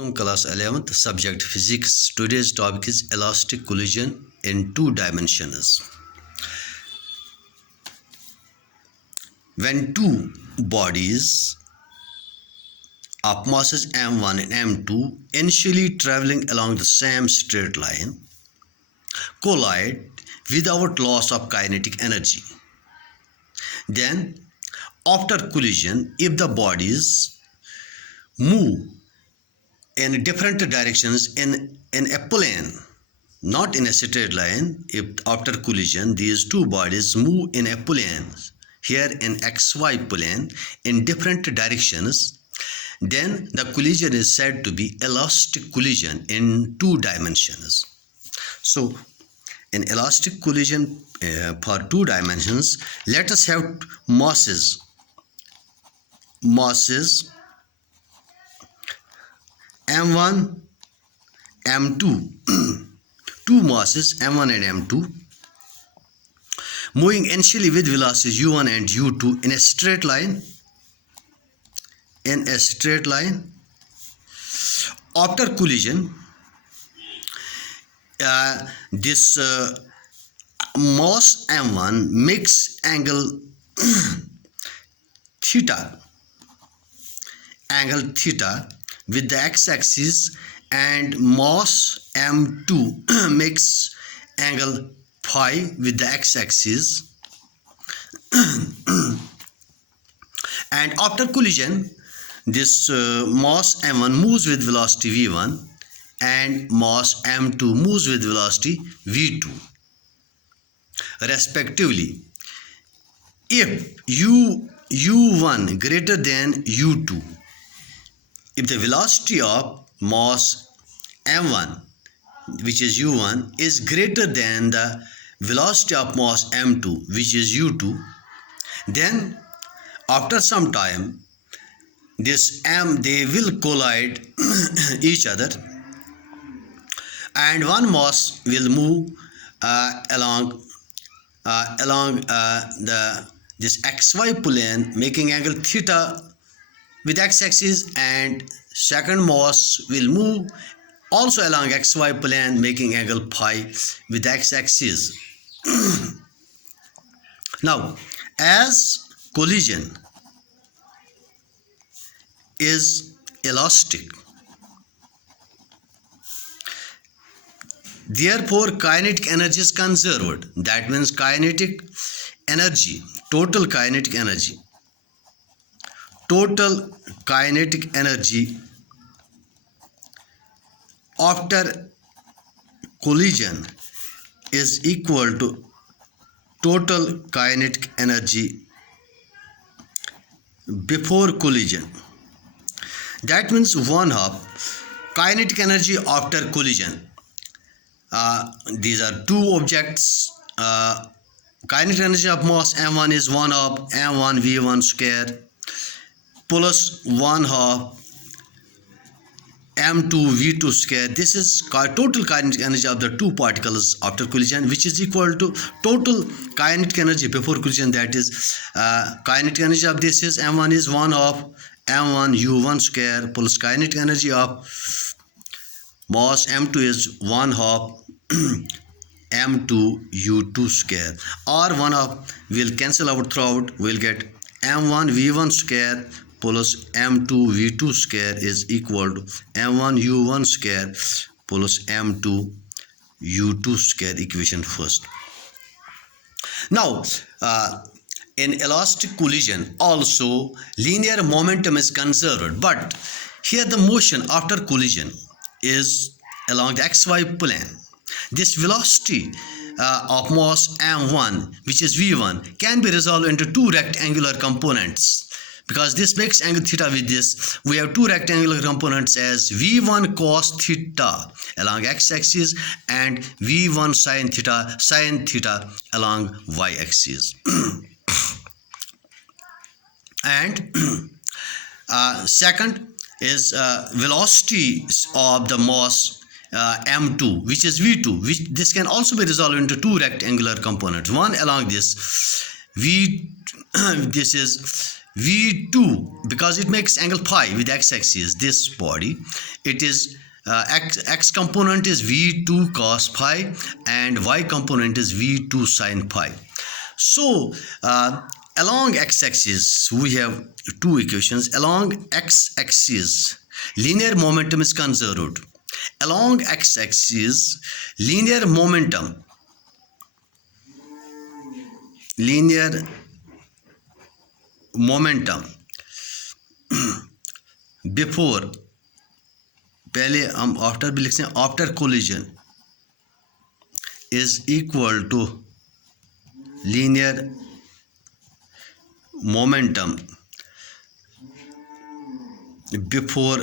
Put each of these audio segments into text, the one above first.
Welcome class 11th subject physics. Today's topic is elastic collision in two dimensions. When two bodies of masses m1 and m2 initially traveling along the same straight line collide without loss of kinetic energy, then after collision, if the bodies move in different directions in a plane, not in a straight line, if after collision these two bodies move in a plane, here in xy plane, in different directions, then the collision is said to be elastic collision in two dimensions. So in elastic collision for two dimensions, let us have masses m1 m2 two masses m1 and m2 moving initially with velocities u1 and u2 in a straight line, after collision this mass m1 makes angle theta with the x-axis, and mass m2 makes angle phi with the x-axis. And after collision, this mass m1 moves with velocity v1 and mass m2 moves with velocity v2 respectively. If u1 greater than u2, if the velocity of mass m1, which is u1, is greater than the velocity of mass m2, which is u2, then after some time they will collide each other, and one mass will move along this xy plane making angle theta with x-axis, and second mass will move also along xy plane making angle phi with x-axis. Now, as collision is elastic, therefore kinetic energy is conserved. That means kinetic energy, total kinetic energy after collision is equal to total kinetic energy before collision. That means one half kinetic energy after collision. These are two objects. Kinetic energy of mass m1 is 1 half m1 v1 square plus 1 half m2 v2 square. This is total kinetic energy of the two particles after collision, which is equal to total kinetic energy before collision. That is kinetic energy of this is m1 is 1 half m1 u1 square plus kinetic energy of mass m2 is 1 half m2 u2 square, or 1 half will cancel out throughout. We'll get m1 v1 square plus m2 v2 square is equal to m1 u1 square plus m2 u2 square, equation first. Now in elastic collision also linear momentum is conserved, but here the motion after collision is along the xy plane. This velocity of mass m1, which is v1, can be resolved into two rectangular components. Because this makes angle theta with this, we have two rectangular components as v1 cos theta along x-axis and v1 sin theta along y-axis. And second is velocity of the mass m2, which is v2, which this can also be resolved into two rectangular components. One along this this is V2, because it makes angle phi with x-axis, this body, it is x component is V2 cos phi and y component is V2 sin phi. So along x-axis we have two equations. Along x-axis linear momentum is conserved. Along x-axis linear momentum before, पहले हम after भी लिखते हैं, after collision is equal to linear momentum before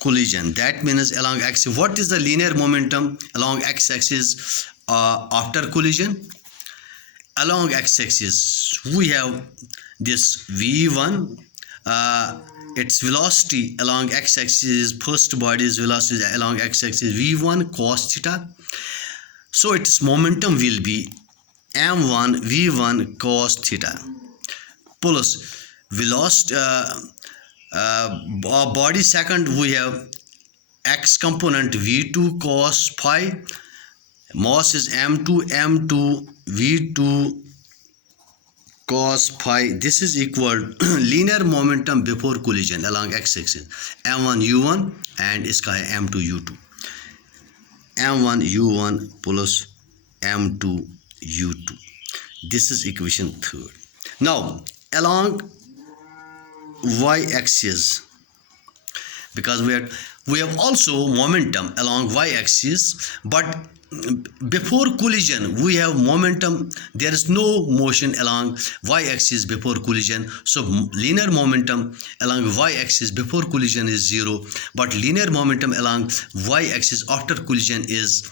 collision. That means along x, what is the linear momentum along x-axis after collision? Along x-axis we have this v1, its velocity along x-axis, first body's velocity along x-axis v1 cos theta, so its momentum will be m1 v1 cos theta plus velocity body second we have x component v2 cos phi, mass is m2 v2 cos phi. This is equal linear momentum before collision along x-axis m1 u1 and इसका है m2 u2, m1 u1 plus m2 u2. This is equation third. Now along y-axis, because we have also momentum along y-axis, but before collision we have momentum, there is no motion along y-axis before collision, so linear momentum along y-axis before collision is 0, but linear momentum along y-axis after collision is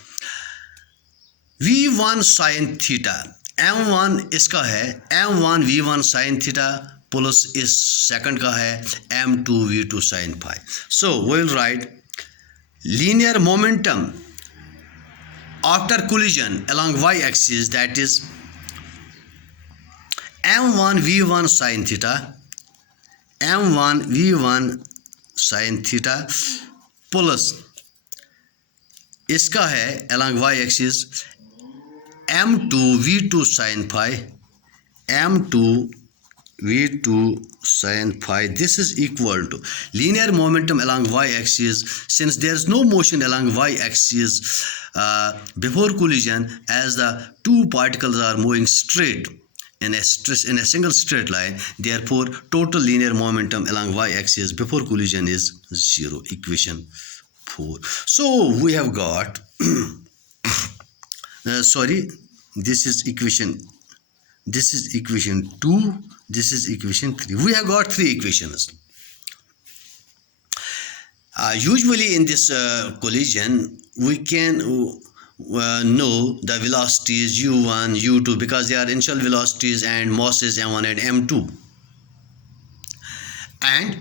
v1 sin theta, m1 इसका है m1 v1 sin theta plus इस second का है m2 v2 sin phi. So we will write linear momentum after collision along y-axis, that is m1 v1 sin theta, m1 v1 sin theta plus इसका है along y-axis m2 v2 sin phi, m2 v2 sin phi. This is equal to linear momentum along y-axis, since there is no motion along y-axis before collision, as the two particles are moving straight in a single straight line, therefore total linear momentum along y-axis before collision is 0. Equation 4. So we have got this is equation 2, this is equation 3. We have got three equations. Usually in this collision we can know the velocities u1 u2 because they are initial velocities and masses m1 and m2, and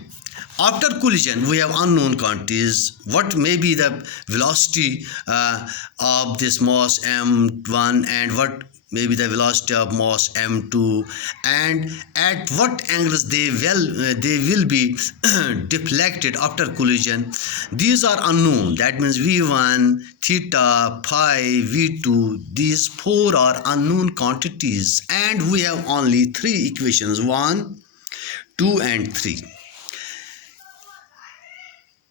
after collision we have unknown quantities. What may be the velocity of this mass m1 and what may be the velocity of mass m2, and at what angles they will be deflected after collision. These are unknown. That means v1, theta, phi, v2, these four are unknown quantities, and we have only three equations, 1, 2 and 3.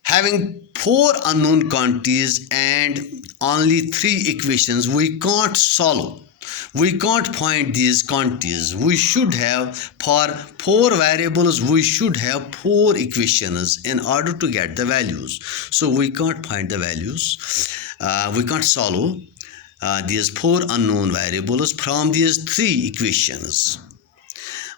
Having four unknown quantities and only three equations, we can't solve. We can't find these quantities. We should have, for four variables, we should have four equations in order to get the values. So we can't find the values. We can't solve these four unknown variables from these three equations.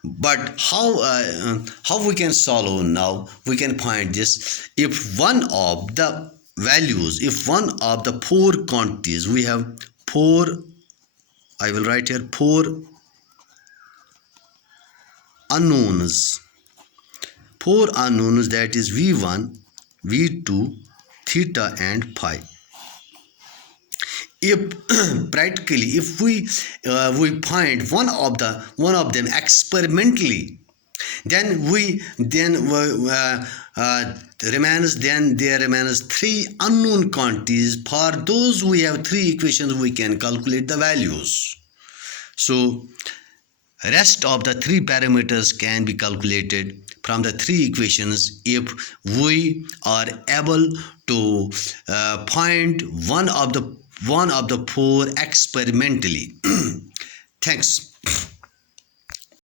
But how we can solve now? We can find this. If one of the values, if one of the four quantities, we have four, I will write here four unknowns, that is v1, v2, theta and phi. if practically if we find one of them experimentally, there remains three unknown quantities. For those we have three equations, we can calculate the values. So rest of the three parameters can be calculated from the three equations if we are able to find one of the four experimentally. Thanks.